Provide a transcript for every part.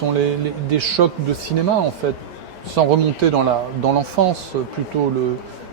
sont des chocs de cinéma en fait, sans remonter dans l'enfance, plutôt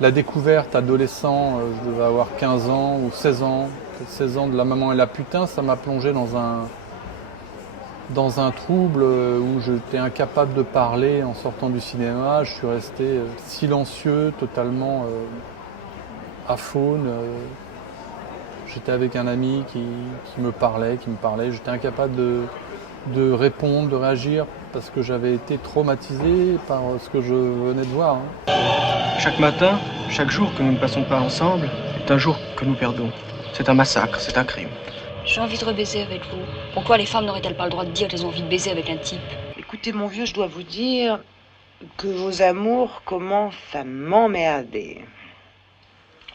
la découverte adolescent, je devais avoir 15 ans ou 16 ans, 16 ans de La Maman et la putain, ça m'a plongé dans un trouble où j'étais incapable de parler en sortant du cinéma. Je suis resté silencieux, totalement aphone. J'étais avec un ami qui me parlait. J'étais incapable de répondre, de réagir, parce que j'avais été traumatisé par ce que je venais de voir. Chaque matin, chaque jour que nous ne passons pas ensemble est un jour que nous perdons. C'est un massacre, c'est un crime. J'ai envie de rebaiser avec vous. Pourquoi les femmes n'auraient-elles pas le droit de dire qu'elles ont envie de baiser avec un type? Écoutez, mon vieux, je dois vous dire que vos amours commencent à m'emmerder.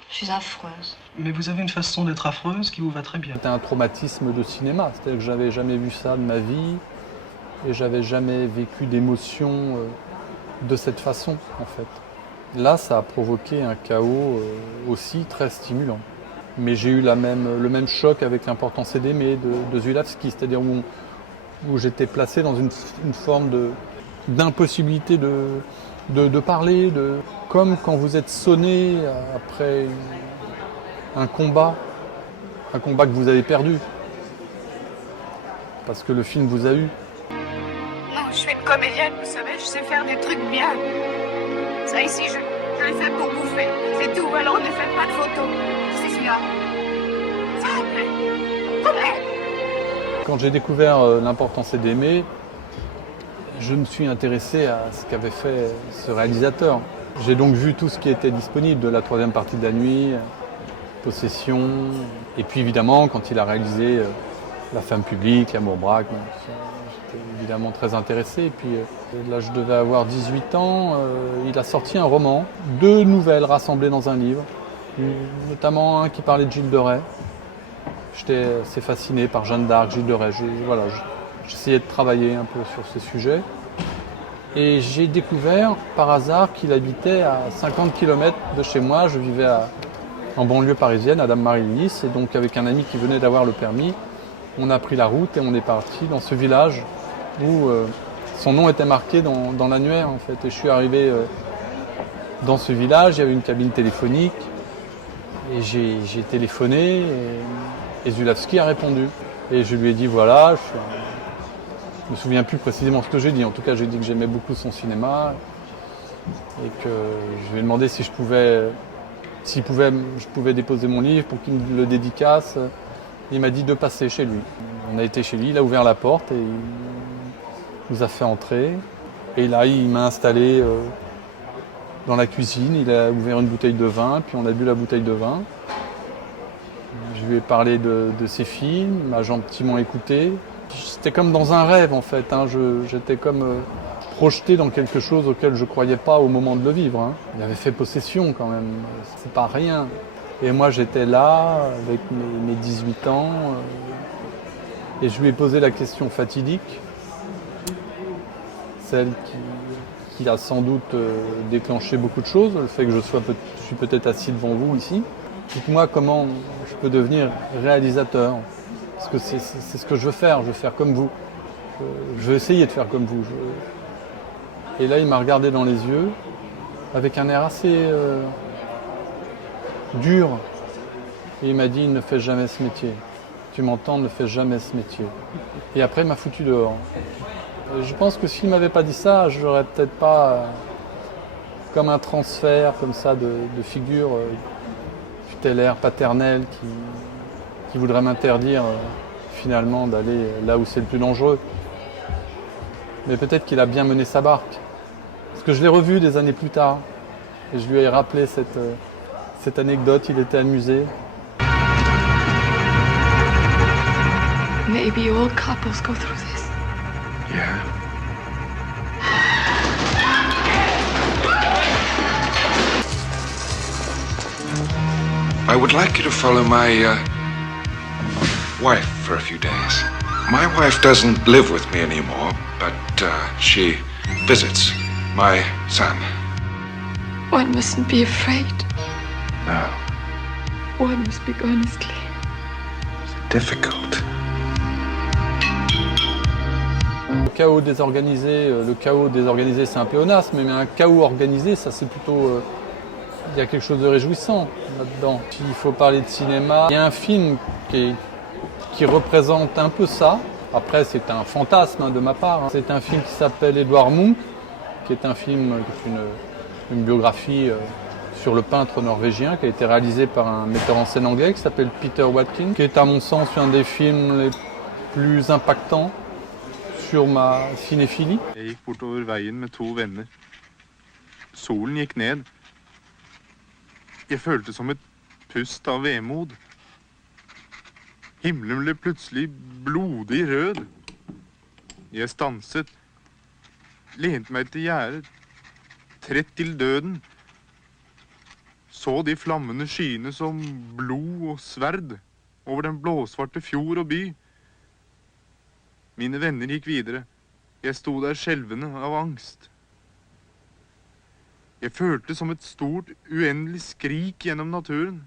Je suis affreuse. Mais vous avez une façon d'être affreuse qui vous va très bien. C'était un traumatisme de cinéma, c'est-à-dire que j'avais jamais vu ça de ma vie et j'avais jamais vécu d'émotion de cette façon en fait. Là, ça a provoqué un chaos aussi très stimulant. Mais j'ai eu le même choc avec L'importance est d'aimer de Zulawski, c'est-à-dire où j'étais placé dans une forme d'impossibilité de parler, comme quand vous êtes sonné après un combat que vous avez perdu, parce que le film vous a eu. Non, je suis une comédienne, vous savez, je sais faire des trucs bien. Ça ici, je l'ai fait pour bouffer, c'est tout, alors ne faites pas de photos. C'est celui-là. S'il vous plaît. S'il vous plaît. Quand j'ai découvert L'importance est d'aimer, je me suis intéressé à ce qu'avait fait ce réalisateur. J'ai donc vu tout ce qui était disponible, de La troisième partie de la nuit, Possession, et puis évidemment quand il a réalisé La femme publique, L'amour braque, j'étais évidemment très intéressé. Et puis là je devais avoir 18 ans, il a sorti un roman, 2 nouvelles rassemblées dans un livre, notamment un qui parlait de Gilles de Rais. J'étais assez fasciné par Jeanne d'Arc, Gilles de Rais. J'essayais de travailler un peu sur ces sujets. Et j'ai découvert par hasard qu'il habitait à 50 km de chez moi. Je vivais en banlieue parisienne, à Dame-Marie-Nice. Et donc avec un ami qui venait d'avoir le permis, on a pris la route et on est parti dans ce village où son nom était marqué dans l'annuaire en fait. Et je suis arrivé dans ce village, il y avait une cabine téléphonique. Et j'ai téléphoné et Zulawski a répondu. Et je lui ai dit voilà, je me souviens plus précisément ce que j'ai dit. En tout cas, j'ai dit que j'aimais beaucoup son cinéma et que je lui ai demandé si je pouvais déposer mon livre pour qu'il me le dédicace. Il m'a dit de passer chez lui. On a été chez lui, il a ouvert la porte et il nous a fait entrer. Et là, il m'a installé dans la cuisine, il a ouvert une bouteille de vin, puis on a bu la bouteille de vin. Je lui ai parlé de ses films, il m'a gentiment écouté. C'était comme dans un rêve en fait, hein. J'étais comme projeté dans quelque chose auquel je ne croyais pas au moment de le vivre. Hein. Il avait fait Possession quand même, c'est pas rien. Et moi j'étais là avec mes 18 ans et je lui ai posé la question fatidique, celle qui a sans doute déclenché beaucoup de choses, le fait que je suis peut-être assis devant vous ici. Dites-moi comment je peux devenir réalisateur. Parce que c'est ce que je veux faire comme vous. Je veux essayer de faire comme vous. Et là, il m'a regardé dans les yeux, avec un air assez dur. Et il m'a dit, ne fais jamais ce métier. Tu m'entends, ne fais jamais ce métier. Et après, il m'a foutu dehors. Et je pense que s'il ne m'avait pas dit ça, je n'aurais peut-être pas comme un transfert comme ça de figure tutélaire, paternelle, qui voudrait m'interdire finalement d'aller là où c'est le plus dangereux. Mais peut-être qu'il a bien mené sa barque. Parce que je l'ai revu des années plus tard. Et je lui ai rappelé cette anecdote, il était amusé. Maybe all couples go through this. Yeah. I would like you to follow my wife for a few days. My wife doesn't live with me anymore, but she visits my son. One mustn't be afraid. No, One must speak honestly. it's difficult. chaos désorganisé, le chaos désorganisé c'est un pléonasme, mais un chaos organisé, ça c'est plutôt... il y a quelque chose de réjouissant là-dedans. S'il faut parler de cinéma, il y a un film qui représente un peu ça. Après, c'est un fantasme de ma part. C'est un film qui s'appelle Edvard Munch, qui est un film, qui est une biographie sur le peintre norvégien, qui a été réalisé par un metteur en scène anglais qui s'appelle Peter Watkins, qui est à mon sens un des films les plus impactants sur ma cinéphilie. Jeg gikk bortover veien med 2 venner. Solen gikk ned. Jeg følte som et pust av vemod. Himmelen ble plutselig blodig rød. Jeg stanset, lente meg til gjerdet, trett til døden. Så de flammende skyene som blod og sverd over den blåsvarte fjord og by. Mine venner gikk videre. Jeg sto der skjelvende av angst. Jeg følte som et stort, uendelig skrik gjennom naturen.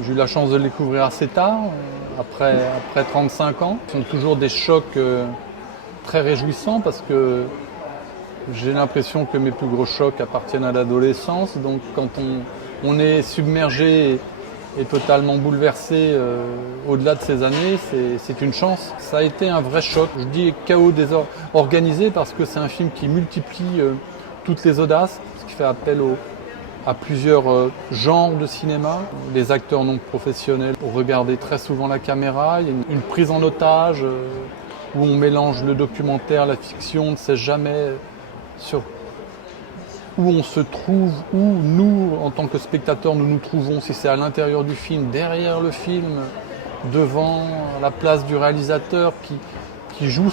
J'ai eu la chance de le découvrir assez tard, après 35 ans. Ce sont toujours des chocs très réjouissants parce que j'ai l'impression que mes plus gros chocs appartiennent à l'adolescence. Donc quand on est submergé et totalement bouleversé au-delà de ces années, c'est une chance. Ça a été un vrai choc. Je dis chaos désorganisé parce que c'est un film qui multiplie toutes les audaces, ce qui fait appel à plusieurs genres de cinéma. Les acteurs non professionnels regardaient très souvent la caméra. Il y a une prise en otage où on mélange le documentaire, la fiction, on ne sait jamais sur où on se trouve, où nous, en tant que spectateurs, nous nous trouvons, si c'est à l'intérieur du film, derrière le film, devant la place du réalisateur qui joue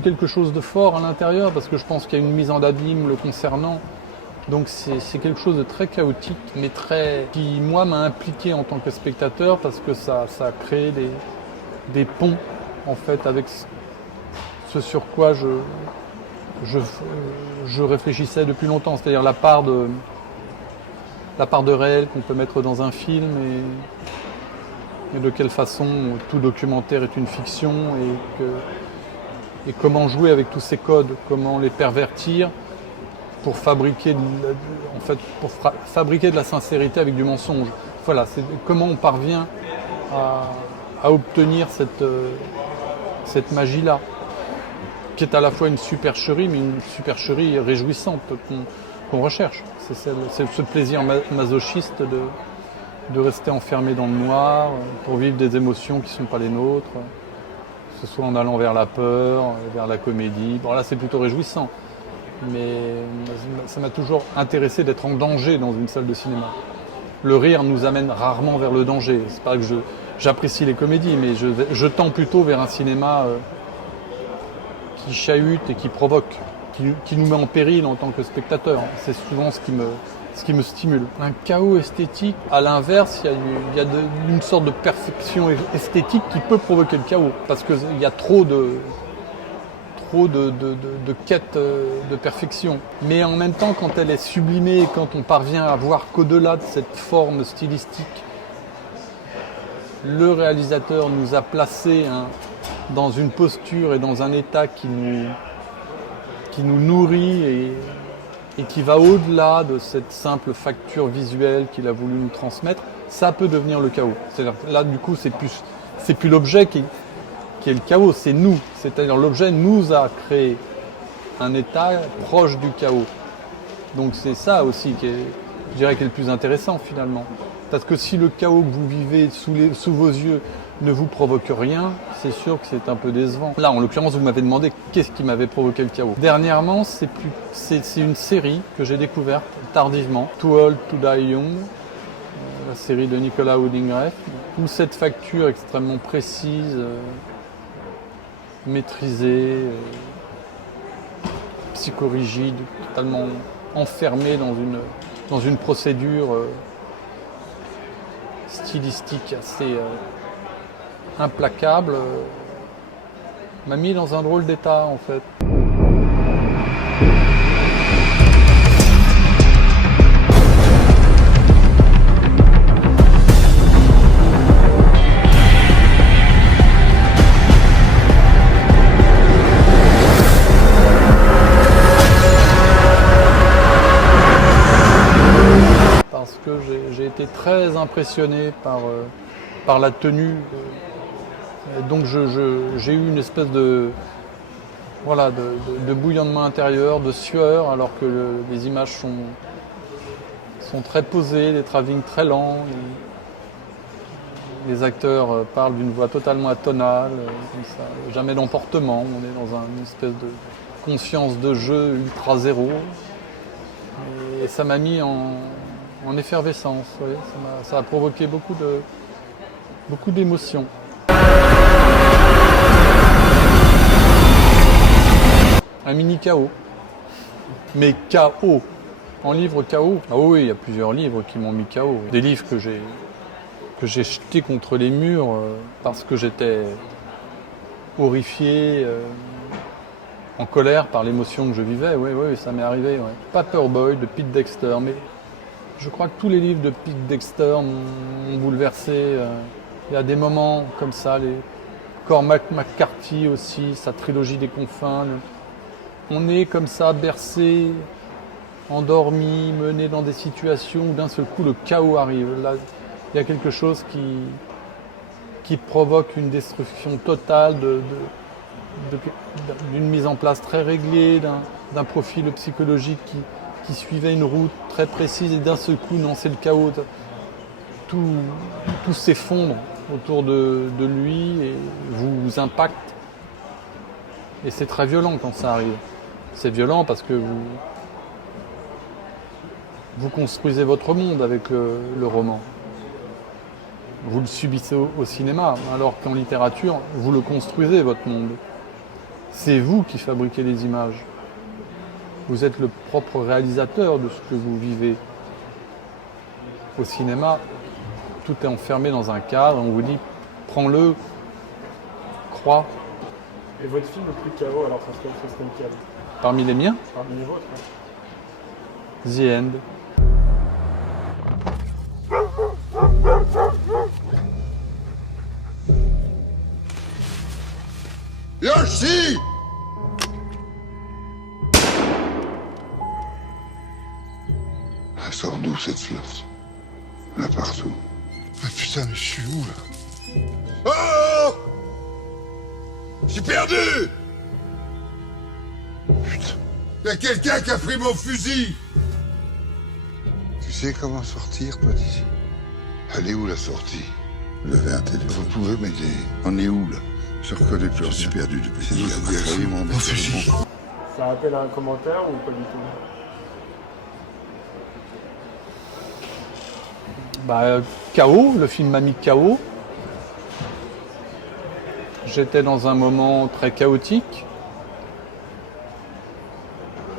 quelque chose de fort à l'intérieur, parce que je pense qu'il y a une mise en abîme le concernant. Donc c'est quelque chose de très chaotique, mais qui, moi, m'a impliqué en tant que spectateur, parce que ça a créé des ponts, en fait, avec ce sur quoi je réfléchissais depuis longtemps, c'est-à-dire la part de réel qu'on peut mettre dans un film et de quelle façon tout documentaire est une fiction et comment jouer avec tous ces codes, comment les pervertir pour fabriquer de la sincérité avec du mensonge. Voilà, c'est comment on parvient à obtenir cette magie-là, qui est à la fois une supercherie, mais une supercherie réjouissante qu'on recherche. C'est ce plaisir masochiste de rester enfermé dans le noir pour vivre des émotions qui ne sont pas les nôtres, que ce soit en allant vers la peur, vers la comédie. Bon là c'est plutôt réjouissant, mais ça m'a toujours intéressé d'être en danger dans une salle de cinéma. Le rire nous amène rarement vers le danger. C'est pas que j'apprécie les comédies, mais je tends plutôt vers un cinéma qui chahute et qui provoque, qui nous met en péril en tant que spectateur. C'est souvent ce qui me stimule. Un chaos esthétique, à l'inverse, il y a une sorte de perfection esthétique qui peut provoquer le chaos, parce qu'il y a trop de quête de perfection. Mais en même temps, quand elle est sublimée, quand on parvient à voir qu'au-delà de cette forme stylistique, le réalisateur nous a placés dans une posture et dans un état qui nous nourrit et qui va au-delà de cette simple facture visuelle qu'il a voulu nous transmettre, ça peut devenir le chaos. C'est-à-dire, là, du coup, c'est plus l'objet qui est le chaos, c'est nous. C'est-à-dire l'objet nous a créé un état proche du chaos. Donc c'est ça aussi qui est le plus intéressant finalement. Parce que si le chaos que vous vivez sous vos yeux ne vous provoque rien, c'est sûr que c'est un peu décevant. Là, en l'occurrence, vous m'avez demandé qu'est-ce qui m'avait provoqué le chaos. Dernièrement, c'est une série que j'ai découverte tardivement, Too Old to Die Young, la série de Nicolas Winding Refn, où cette facture extrêmement précise, maîtrisée, psychorigide, totalement enfermée dans une procédure stylistique assez implacable, m'a mis dans un drôle d'état en fait. été très impressionné par la tenue. Donc j'ai eu une espèce de bouillonnement intérieur, de sueur, alors que les images sont très posées, les travelling très lents. Les acteurs parlent d'une voix totalement atonale, comme ça, jamais d'emportement. On est dans une espèce de conscience de jeu ultra zéro. Et ça m'a mis en effervescence. Oui. Ça a provoqué beaucoup d'émotions. Un mini chaos. Mais chaos. En livre chaos. Ah oui, il y a plusieurs livres qui m'ont mis chaos. Des livres que j'ai jetés contre les murs parce que j'étais horrifié, en colère par l'émotion que je vivais. Oui, ça m'est arrivé. Ouais. Paperboy de Pete Dexter. Mais je crois que tous les livres de Pete Dexter m'ont bouleversé. Il y a des moments comme ça. Cormac McCarthy aussi, sa trilogie des confins. On est comme ça, bercé, endormi, mené dans des situations où d'un seul coup le chaos arrive. Là, il y a quelque chose qui provoque une destruction totale d'une mise en place très réglée, d'un profil psychologique qui suivait une route très précise et d'un seul coup, non, c'est le chaos. Tout s'effondre autour de lui et vous impacte. Et c'est très violent quand ça arrive. C'est violent parce que vous construisez votre monde avec le roman. Vous le subissez au cinéma, alors qu'en littérature, vous le construisez, votre monde. C'est vous qui fabriquez les images. Vous êtes le propre réalisateur de ce que vous vivez. Au cinéma, tout est enfermé dans un cadre, on vous dit, prends-le, crois. Et votre film le plus chaos, alors ça serait lequel? Parmi les miens? Parmi les vôtres, hein. The End. Yoshi! Elle sort d'où cette flotte? Là partout. Ah putain, mais je suis où là? Oh! Je suis perdu! Putain. Y'a quelqu'un qui a pris mon fusil! Tu sais comment sortir, toi, d'ici? Elle est où la sortie? Vous avez un téléphone? Vous pouvez m'aider? On est où là? Je reconnais plus. Je suis perdu depuis ces années. Mon fusil. Ça appelle un commentaire ou pas du tout? Chaos, le film m'a mis chaos. J'étais dans un moment très chaotique,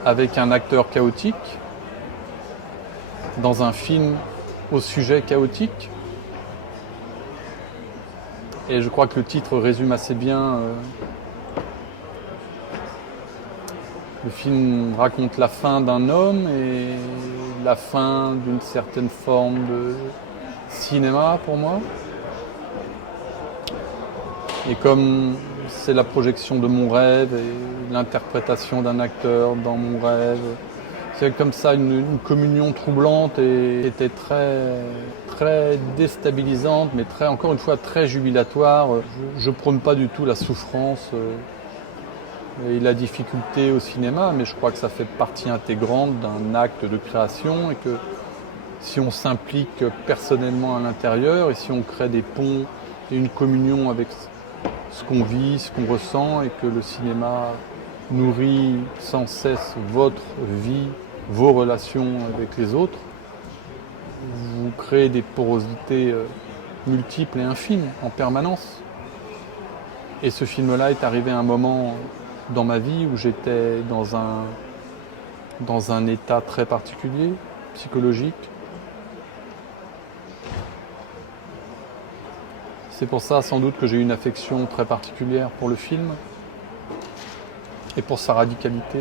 avec un acteur chaotique, dans un film au sujet chaotique. Et je crois que le titre résume assez bien. Le film raconte la fin d'un homme et la fin d'une certaine forme de cinéma pour moi. Et comme c'est la projection de mon rêve et l'interprétation d'un acteur dans mon rêve, c'est comme ça une communion troublante et était très déstabilisante, mais encore une fois très jubilatoire. Je prône pas du tout la souffrance et la difficulté au cinéma, mais je crois que ça fait partie intégrante d'un acte de création et que si on s'implique personnellement à l'intérieur et si on crée des ponts et une communion avec ce qu'on vit, ce qu'on ressent et que le cinéma nourrit sans cesse votre vie, vos relations avec les autres, vous créez des porosités multiples et infimes en permanence. Et ce film-là est arrivé à un moment dans ma vie où j'étais dans un état très particulier, psychologique. C'est pour ça sans doute que j'ai eu une affection très particulière pour le film et pour sa radicalité.